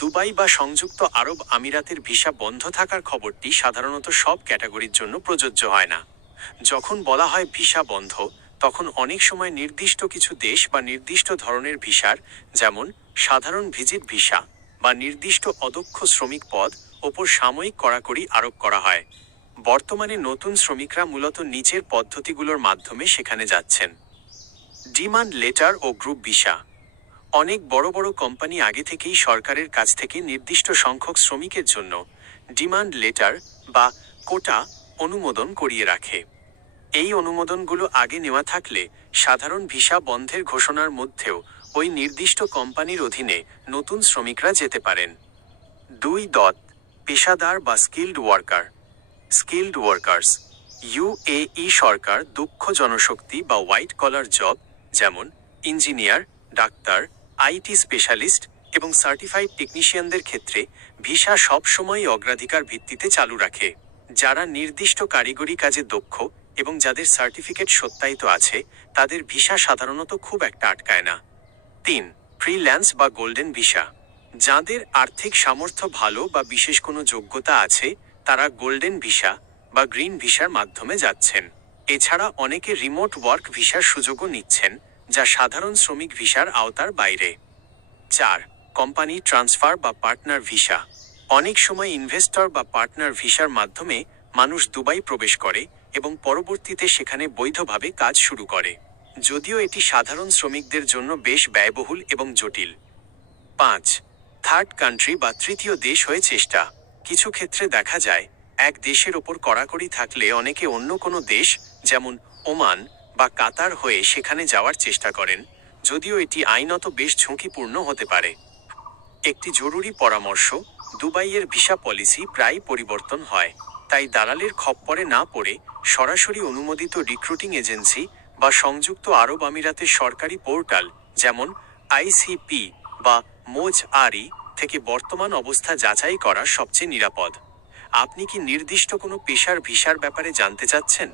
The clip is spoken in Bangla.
দুবাই বা সংযুক্ত আরব আমিরাতের ভিসা বন্ধ থাকার খবরটি সাধারণত সব ক্যাটাগরির জন্য প্রযোজ্য হয় না। যখন বলা হয় ভিসা বন্ধ, তখন অনেক সময় নির্দিষ্ট কিছু দেশ বা নির্দিষ্ট ধরনের ভিসার, যেমন সাধারণ ভিজিট ভিসা বা নির্দিষ্ট অদক্ষ শ্রমিক পদ ওপর সাময়িক কড়াকড়ি আরোপ করা হয়। বর্তমানে নতুন শ্রমিকরা মূলত নিচের পদ্ধতিগুলোর মাধ্যমে সেখানে যাচ্ছেন। ডিমান্ড লেটার ও গ্রুপ ভিসা। অনেক বড় বড় কোম্পানি আগে থেকেই সরকারের কাছ থেকে নির্দিষ্ট সংখ্যক শ্রমিকের জন্য ডিমান্ড লেটার বা কোটা অনুমোদন করিয়ে রাখে। এই অনুমোদনগুলো আগে নেওয়া থাকলে সাধারণ ভিসা বন্ধের ঘোষণার মধ্যেও ওই নির্দিষ্ট কোম্পানির অধীনে নতুন শ্রমিকরা যেতে পারেন। 2. পেশাদার বা skilled worker. Skilled workers. UAE সরকার দক্ষ জনশক্তি বা হোয়াইট কলার জব, যেমন ইঞ্জিনিয়ার, ডাক্তার, আইটি স্পেশালিস্ট এবং সার্টিফাইড টেকনিশিয়ানদের ক্ষেত্রে ভিসা সবসময়ই অগ্রাধিকার ভিত্তিতে চালু রাখে। যারা নির্দিষ্ট কারিগরি কাজে দক্ষ এবং যাদের সার্টিফিকেট সত্যায়িত আছে, তাদের ভিসা সাধারণত খুব একটা আটকায় না। 3. ফ্রিল্যান্স বা গোল্ডেন ভিসা। যাদের আর্থিক সামর্থ্য ভালো বা বিশেষ কোনো যোগ্যতা আছে, তারা গোল্ডেন ভিসা বা গ্রিন ভিসার মাধ্যমে যাচ্ছেন। এছাড়া অনেকে রিমোট ওয়ার্ক ভিসার সুযোগও নিচ্ছেন, যা সাধারণ শ্রমিক ভিসার আওতার বাইরে। 4. কোম্পানি ট্রান্সফার বা পার্টনার ভিসা। অনেক সময় ইনভেস্টর বা পার্টনার ভিসার মাধ্যমে মানুষ দুবাই প্রবেশ করে এবং পরবর্তীতে সেখানে বৈধভাবে কাজ শুরু করে, যদিও এটি সাধারণ শ্রমিকদের জন্য বেশ ব্যয়বহুল এবং জটিল। 5. থার্ড কান্ট্রি বা তৃতীয় দেশ হয়ে চেষ্টা। কিছু ক্ষেত্রে দেখা যায় এক দেশের ওপর কড়াকড়ি থাকলে অনেকে অন্য কোনো দেশ, যেমন ওমান বা কাতার হয়ে সেখানে যাওয়ার চেষ্টা করেন, যদিও এটি আইনত বেশ ঝুঁকিপূর্ণ হতে পারে। একটি জরুরি পরামর্শ: দুবাইয়ের ভিসা পলিসি প্রায় পরিবর্তন হয়, তাই দালালের খপ্পরে না পড়ে সরাসরি অনুমোদিত রিক্রুটিং এজেন্সি বা সংযুক্ত আরব আমিরাতের সরকারি পোর্টাল, যেমন আইসিপি বা মোজ আরি থেকে বর্তমান অবস্থা যাচাই করা সবচেয়ে নিরাপদ। আপনি কি নির্দিষ্ট কোনো পেশার ভিসার ব্যাপারে জানতে চাচ্ছেন?